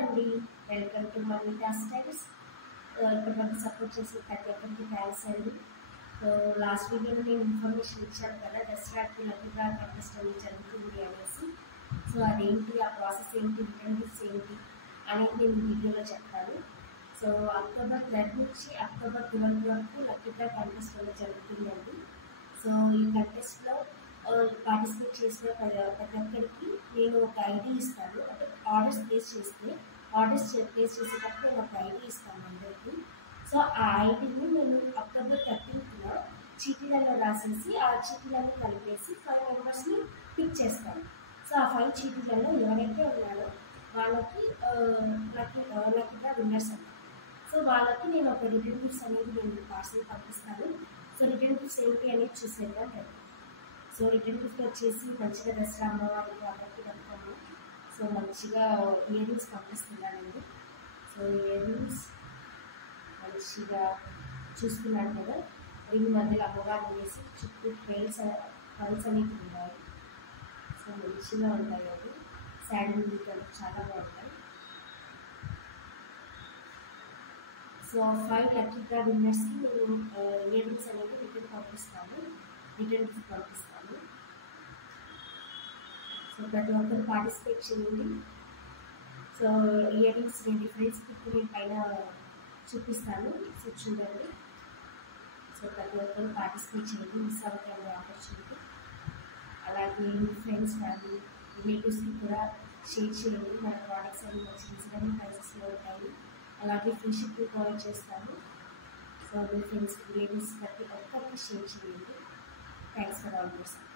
అండి, welcome to money styles. ఇప్పటి వరకు సపోర్ట్ చేసిన ప్రతి ఒక్కరికి థ్యాంక్స్ అండి. సో లాస్ట్ వీడియోలో నేను ఇన్ఫర్మేషన్ ఇచ్చాను కదా, దసరాకి లక్కీ డ్రా కంటెస్ట్ అనేది జరుగుతుంది అనేసి. సో అదేంటి, ఆ ప్రాసెస్ ఏంటి, రిటర్న్ గిఫ్ట్స్ ఏంటి అనేది నేను ఈ వీడియోలో చెప్తాను. సో అక్టోబర్ 3 నుంచి అక్టోబర్ 12 వరకు లక్కీ డ్రా కంటెస్ట్ అనేది జరుగుతుందండి. సో ఈ కంటెస్ట్లో పార్టిసిపేట్ చేసిన ప్రతి ఒక్కరికి నేను ఒక ఐడి ఇస్తాను. అంటే ఆర్డర్స్ ప్లేస్ ప్లేస్ చేసేటప్పుడు నేను ఒక ఐడి ఇస్తాను అందరికీ. సో ఆ ఐడిని నేను అక్టోబర్ 13న చీటీలలో రాసేసి ఆ చీటీలను కలిపేసి 5 మెంబర్స్ని పిక్ చేస్తాను. సో ఆ 5 చీటీలలో ఎవరైతే ఉన్నారో వాళ్ళకి లక్కీగా విన్నర్స్ అన్నమాట. సో వాళ్ళకి నేను ఒక రిటర్న్ గిఫ్ట్స్ అనేది నేను పార్సల్ పంపిస్తాను. సో రిటర్న్ గిఫ్ట్స్ ఏంటి అనేది చూసేద్దాం రండి. సో రిటర్న్ గిఫ్ట్ వచ్చేసి మంచిగా దసరా అమ్మవారికి కాబట్టి వెళ్తాము. సో మంచిగా ఇయర్ రింగ్స్ పంపిస్తున్నానండి. సో ఇయర్ రింగ్స్ మంచిగా చూస్తున్నాను కదా, రింగ్ మధ్యలో అమ్మవారిని వేసి చుట్టూ పర్ల్స్ అనేవి ఉన్నాయి. సో మంచిగా ఉంటాయి అవి, శాండిల్ గిఫ్ట్ చాలా బాగుంటాయి. సో 5 లక్కీ డ్రా విన్నర్స్కి నేను ఇయర్ రింగ్స్ అనేది రిటర్న్ గిఫ్ట్ పంపిస్తాను. సో ప్రతి ఒక్కరు పార్టిసిపేట్ చేయండి. సో ఇయర్ రింగ్స్ నేను డిఫరెన్స్ పిక్ నేను పైన చూపిస్తాను, సో చూడండి. సో ప్రతి ఒక్కరు పార్టిసిపేట్ చేయండి, మిస్ అవుతాయి ఆపర్చునిటీ. అలాగే మీ ఫ్రెండ్స్ కానీ రిలేటివ్స్కి కూడా షేర్ చేయండి. మన ప్రోడక్ట్స్ అన్ని మంచి రీజనబుల్ ప్రైసెస్లో ఉంటాయి. అలాగే ఫ్రీ షిప్పింగ్ ప్రొవైడ్ చేస్తాను. సో మీ ఫ్రెండ్స్ రిలేటివ్స్ ప్రతి ఒక్కరికి షేర్ చేయండి. Thanks for all your support.